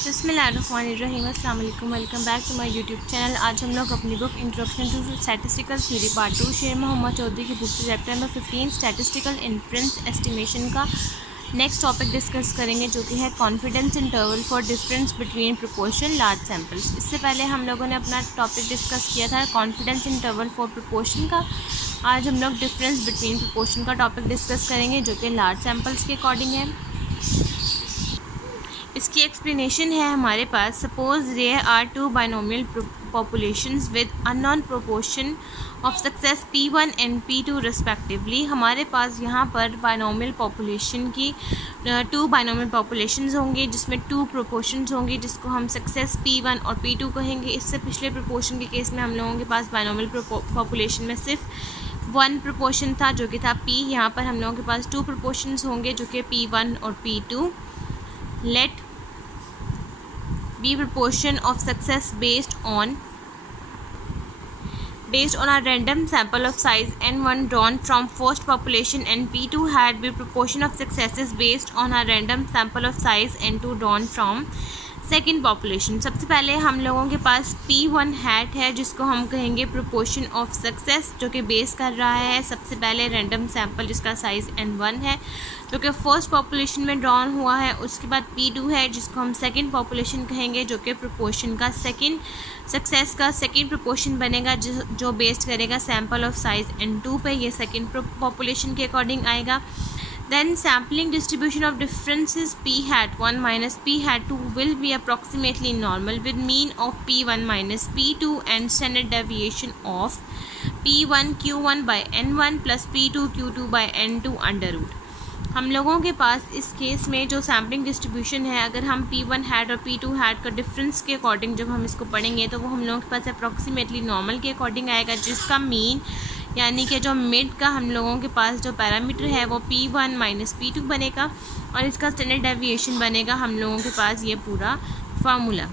बिस्मिल्लाहिर्रहमानिर्रहीम, अस्सलाम वालेकुम, welcome back to my YouTube channel. आज हम लोग अपनी book introduction to statistical theory part 2 Sher Mohammad Chaudhry की बुक से chapter number 15 statistical inference estimation का नेक्स्ट टॉपिक डिस्कस करेंगे, जो कि है confidence interval for difference between proportion large samples. इससे पहले हम लोगों ने अपना टॉपिक डिस्कस किया था कॉन्फिडेंस इंटरवल फॉर प्रोपोर्शन का। आज हम लोग डिफरेंस बिटवीन प्रोपोर्शन का टॉपिक डिस्कस करेंगे, जो कि लार्ज सैम्पल्स के अकॉर्डिंग है। इसकी एक्सप्लेनेशन है हमारे पास। Suppose there are two binomial populations with unknown proportion of success P1 and P2 respectively. हमारे पास यहाँ पर बाइनोमियल पॉपुलेशन की टू बाइनोमियल पॉपुलेशंस होंगे, जिसमें टू प्रोपोर्शंस होंगे, जिसको हम सक्सेस P1 और P2 कहेंगे। इससे पिछले प्रोपोर्शन के केस में हम लोगों के पास बाइनोमियल पॉपुलेशन में सिर्फ वन प्रोपोर्शन था, जो कि था P। यहाँ पर हम लोगों के पास टू प्रोपोर्शंस होंगे, जो कि P1 और P2। Let be proportion of success based on a random sample of size n1 drawn from first population, and P2 had be proportion of successes based on a random sample of size n2 drawn from second population. सबसे पहले हम लोगों के पास P1 hat है, जिसको हम कहेंगे proportion of success, जो कि बेस कर रहा है सबसे पहले रैंडम सैम्पल जिसका साइज़ n1 है, जो कि फर्स्ट पॉपुलेशन में ड्रॉन हुआ है। उसके बाद P2 है, जिसको हम सेकेंड पॉपुलेशन कहेंगे, जो कि प्रोपोर्शन का सेकेंड सक्सेस का सेकेंड प्रोपोर्शन बनेगा, जो बेस्ड करेगा सैम्पल ऑफ साइज़ n2 पे। ये सेकेंड पॉपुलेशन के अकॉर्डिंग आएगा। Then sampling distribution of differences P hat 1 minus P hat 2 will be approximately normal with mean of P1 minus P2 and standard deviation of P1 Q1 by N1 plus P2 Q2 by N2 under root। हम लोगों के पास इस case में जो sampling distribution है, अगर हम P1 hat और P2 हैट का डिफरेंस के अकॉर्डिंग जब हम इसको पढ़ेंगे, तो वो हम लोगों के पास अप्रॉक्सीमेटली नॉर्मल के अकॉर्डिंग आएगा, जिसका मीन यानी कि जो मिड का हम लोगों के पास जो पैरामीटर है वो P1 माइनस P2 बनेगा, और इसका स्टैंडर्ड डेविएशन बनेगा हम लोगों के पास ये पूरा formula.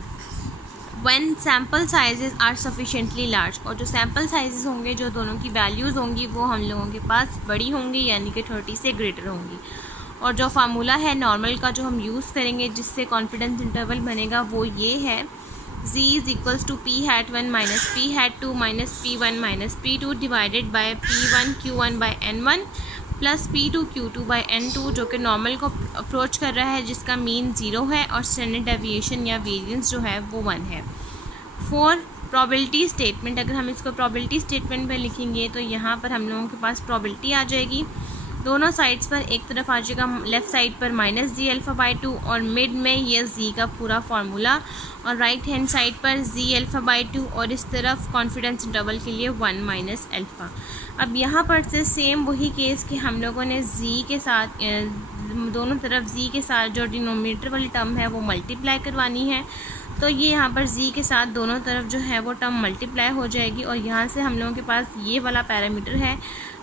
When sample sizes are sufficiently large, और जो सैम्पल साइजेस होंगे, जो दोनों की वैल्यूज़ होंगी, वो हम लोगों के पास बड़ी होंगी, यानी कि 30 से ग्रेटर होंगी। और जो फार्मूला है नॉर्मल का जो हम यूज़ करेंगे, जिससे कॉन्फिडेंस इंटरवल बनेगा, वो ये है Z is equals to P hat 1 minus P hat 2 minus P1 minus P2 divided by P1 Q1 by N1 plus P2 Q2 by N2, जो कि नॉर्मल को अप्रोच कर रहा है, जिसका मीन 0 है और स्टैंडर्ड डेविएशन या वेरिएंस जो है वो 1 है। फॉर प्रोबेबिलिटी स्टेटमेंट, अगर हम इसको प्रोबेबिलिटी स्टेटमेंट में लिखेंगे, तो यहाँ पर हम लोगों के पास प्रोबेबिलिटी आ जाएगी। दोनों साइड्स पर एक तरफ आ जाएगा लेफ़्ट साइड पर माइनस जी अल्फ़ा बाई 2, और मिड में ये जी का पूरा फार्मूला, और राइट हैंड साइड पर जी अल्फ़ा बाई 2, और इस तरफ कॉन्फिडेंस इंटरवल के लिए 1 माइनस अल्फ़ा। अब यहाँ पर से सेम वही केस कि हम लोगों ने जी के साथ दोनों तरफ जी के साथ जो डिनोमिनेटर वाली टर्म है वो मल्टीप्लाई करवानी है, तो ये यहाँ पर जी के साथ दोनों तरफ जो है वो टर्म मल्टीप्लाई हो जाएगी, और यहाँ से हम लोगों के पास ये वाला पैरामीटर है,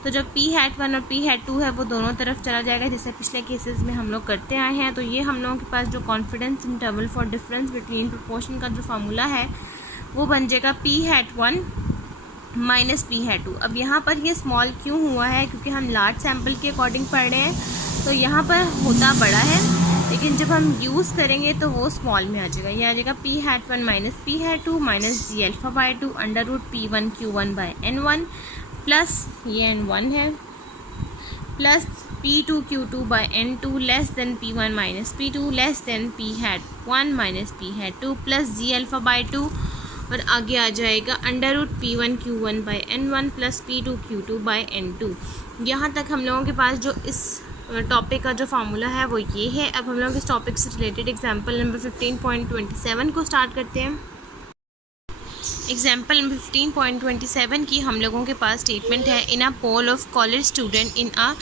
तो जब P हैट 1 और P हैट 2 है वो दोनों तरफ चला जाएगा, जैसे पिछले केसेस में हम लोग करते आए हैं। तो ये हम लोगों के पास जो confidence interval for difference between proportion का जो फार्मूला है वो बन जाएगा P hat 1 minus P hat 2। अब यहाँ पर ये स्मॉल क्यों हुआ है, क्योंकि हम लार्ज सैम्पल के अकॉर्डिंग पढ़ रहे हैं, तो यहाँ पर होता बड़ा है, लेकिन जब हम यूज़ करेंगे तो वो स्मॉल में आ जाएगा। ये आ जाएगा P hat 1 minus P hat 2 minus Z alpha by 2 under root P1 Q1 by N1 plus ये N1 है plus P2 Q2 by N2 less than P1 minus P2 less than P hat 1 minus P hat 2 plus Z alpha by 2, और आगे आ जाएगा under root P1 Q1 by N1 plus P2 Q2 by N2। यहाँ तक हम लोगों के पास जो इस टॉपिक का जो फार्मूला है वो ये है। अब हम लोग इस टॉपिक से रिलेटेड एग्जांपल नंबर 15.27 को स्टार्ट करते हैं। एग्जाम्पल नंबर 15.27 की हम लोगों के पास स्टेटमेंट है, in a poll of college student in a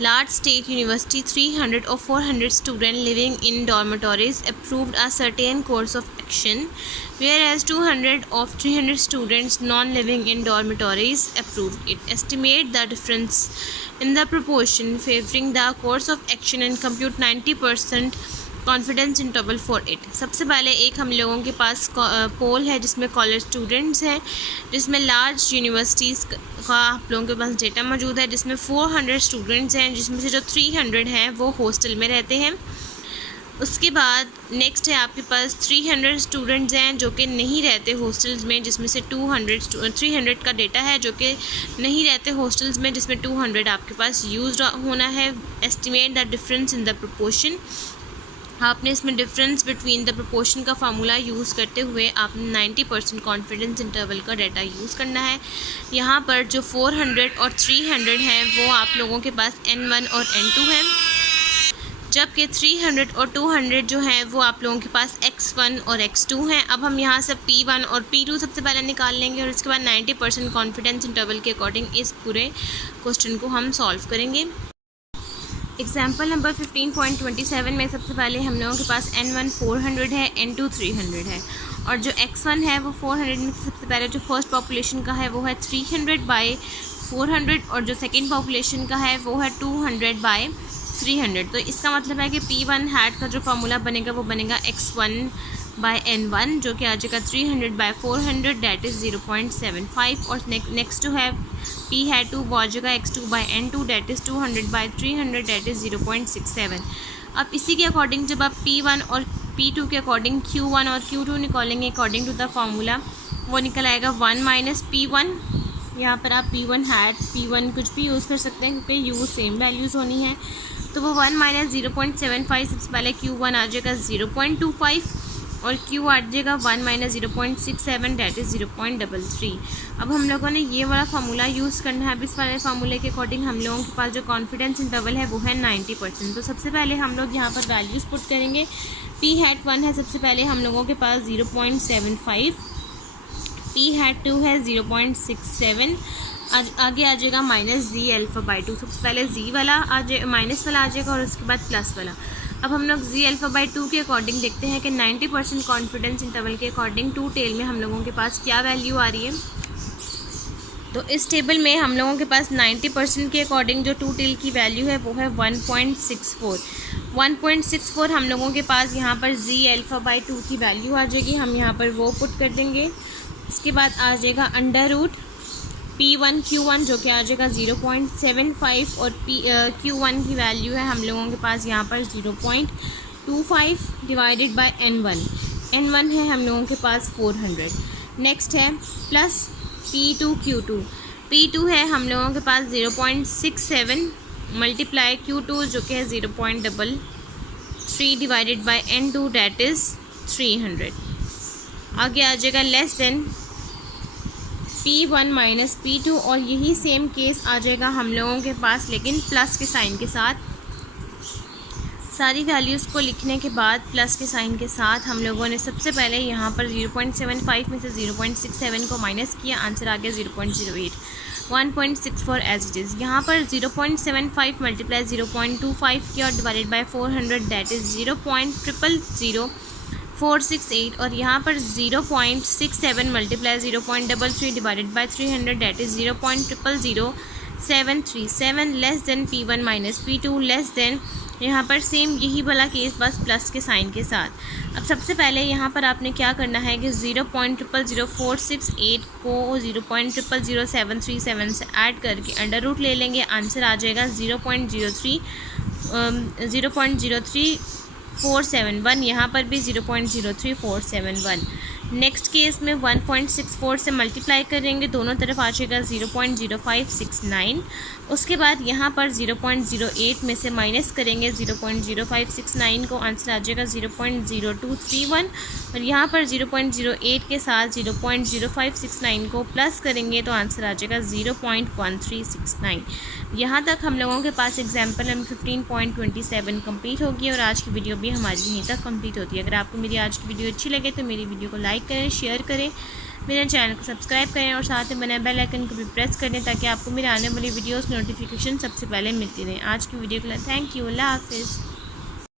large state university 300 और 400 student living in dormitories approved a certain course of action, whereas 200 of 300 students non-living in dormitories approved it. Estimate the difference in the proportion favoring the course of action and compute 90% confidence interval for it. सबसे पहले एक हम लोगों के पास पोल है जिसमें college students हैं, जिसमें लार्ज यूनिवर्सिटीज़ का आप लोगों के पास डेटा मौजूद है, जिसमें 400 स्टूडेंट्स हैं, जिसमें से जो 300 हैं वो हॉस्टल में रहते हैं। उसके बाद नेक्स्ट है आपके पास 300 स्टूडेंट्स हैं जो कि नहीं रहते हॉस्टल्स में, जिसमें से 300 का डेटा है जो कि नहीं रहते हॉस्टल्स में, जिसमें 200 आपके पास यूज़ होना है। Estimate the difference in the proportion. आपने इसमें डिफरेंस बिटवीन द प्रोपोर्शन का फार्मूला यूज़ करते हुए आपने 90% कॉन्फिडेंस इंटरवल का डाटा यूज़ करना है। यहाँ पर जो 400 और 300 हैं वो आप लोगों के पास N1 और N2 हैं, जबकि 300 और 200 जो हैं वो आप लोगों के पास X1 और X2 हैं। अब हम यहाँ से P1 और P2 सबसे पहले निकाल लेंगे और उसके बाद 90% कॉन्फिडेंस इंटरवल के अकॉर्डिंग इस पूरे क्वेश्चन को हम सॉल्व करेंगे। एग्जाम्पल नंबर 15.27 में सबसे पहले हम लोगों के पास N1 400 है, N2 300 है, और जो X1 है वो 400 में सबसे पहले जो फर्स्ट पॉपुलेशन का है वो है 300/400 और जो सेकेंड पॉपुलेशन का है वो है 200/300। तो इसका मतलब है कि P1 हैट का जो फार्मूला बनेगा वो बनेगा X1/N1 जो कि आ जाएगा 300/400 दैट इज़ 0.75, और नेक्स्ट जो है P हैट 2 वो आ जाएगा X2/N2 that is 200/300 that is 0.67। अब इसी के अकॉर्डिंग जब आप P1 और P2 के अकॉर्डिंग Q1 और Q2 निकालेंगे अकॉर्डिंग टू द फार्मूला, वो निकल आएगा 1 - P1। यहाँ पर आप P1 हैट P1 कुछ भी यूज़ कर सकते हैं क्योंकि यूज़ सेम वैल्यूज़ होनी है। तो वो 1 - 0.75 सबसे पहले Q1 आ जाएगा 0.25 और Q आ जाएगा 1 - 0.67 डैट इज़ 0.33। अब हम लोगों ने ये वाला फार्मूला यूज़ करना है। अब इस वाले फार्मूले के अकॉर्डिंग हम लोगों के पास जो कॉन्फिडेंस इंटरवल है वो है 90%। तो सबसे पहले हम लोग यहाँ पर वैल्यूज़ पुट करेंगे। P हैट 1 है सबसे पहले हम लोगों के पास 0.75, P हैट 2 है 0.67, आगे आ जाएगा -Z α/2। सबसे पहले Z वाला माइनस वाला आ जाएगा और उसके बाद प्लस वाला। अब हम लोग Z α/2 के अकॉर्डिंग देखते हैं कि 90% कॉन्फिडेंस इंटरवल के अकॉर्डिंग टू टेल में हम लोगों के पास क्या वैल्यू आ रही है। तो इस टेबल में हम लोगों के पास 90% के अकॉर्डिंग जो टू टेल की वैल्यू है वो है 1.64। 1.64 हम लोगों के पास यहाँ पर Z α/2 की वैल्यू आ जाएगी, हम यहाँ पर वो पुट कर देंगे। इसके बाद आ जाएगा अंडर रूट P1 Q1 जो कि आ जाएगा 0.75 और Q1 की वैल्यू है हम लोगों के पास यहाँ पर 0.25 डिवाइडेड बाय N1 है हम लोगों के पास 400। नेक्स्ट है प्लस P2 Q2। P2 है हम लोगों के पास 0.67 मल्टीप्लाई Q2 जो कि है 0.33 divided by N2 that is 300। आगे आ जाएगा लेस देन P1 - P2 और यही सेम केस आ जाएगा हम लोगों के पास लेकिन प्लस के साइन के साथ। सारी वैल्यूज़ को लिखने के बाद प्लस के साइन के साथ हम लोगों ने सबसे पहले यहाँ पर 0.75 में से 0.67 को माइनस किया, आंसर आ गया 0.08। 1.64 एज इट इज़। यहाँ पर 0.75 मल्टीप्लाई 0.25 किया और डिवाइडेड बाय 400 दैट इज़ 0.00468 और यहाँ पर 0.67 multiply 0.33 divided by 300 that is 0.00737 less than P1 - P2 less then यहाँ पर सेम यही वाला केस बस प्लस के साइन के साथ। अब सबसे पहले यहाँ पर आपने क्या करना है कि 0.00468 को 0.00737 से ऐड करके अंडर रूट ले लेंगे, आंसर आ जाएगा 0.03471। यहाँ पर भी 0.03471। नेक्स्ट केस में 1.64 से मल्टीप्लाई करेंगे, दोनों तरफ आ जाएगा 0.0569। उसके बाद यहाँ पर 0.08 में से माइनस करेंगे 0.0569 को, आंसर आ जाएगा 0.0231 और यहाँ पर 0.08 के साथ 0.0569 को प्लस करेंगे तो आंसर आ जाएगा 0.1369। यहाँ तक हम लोगों के पास एग्जाम्पल नंबर 15.27 कंप्लीट होगी और आज की वीडियो भी हमारी यहीं तक कंप्लीट होती है। अगर आपको मेरी आज की वीडियो अच्छी लगे तो मेरी वीडियो को लाइक करें, शेयर करें, मेरे चैनल को सब्सक्राइब करें और साथ में बने बेल आइकन को भी प्रेस कर दें ताकि आपको मेरे आने वाली वीडियोस नोटिफिकेशन सबसे पहले मिलती रहे। आज की वीडियो के लिए थैंक यू, अल्लाह हाफिज़।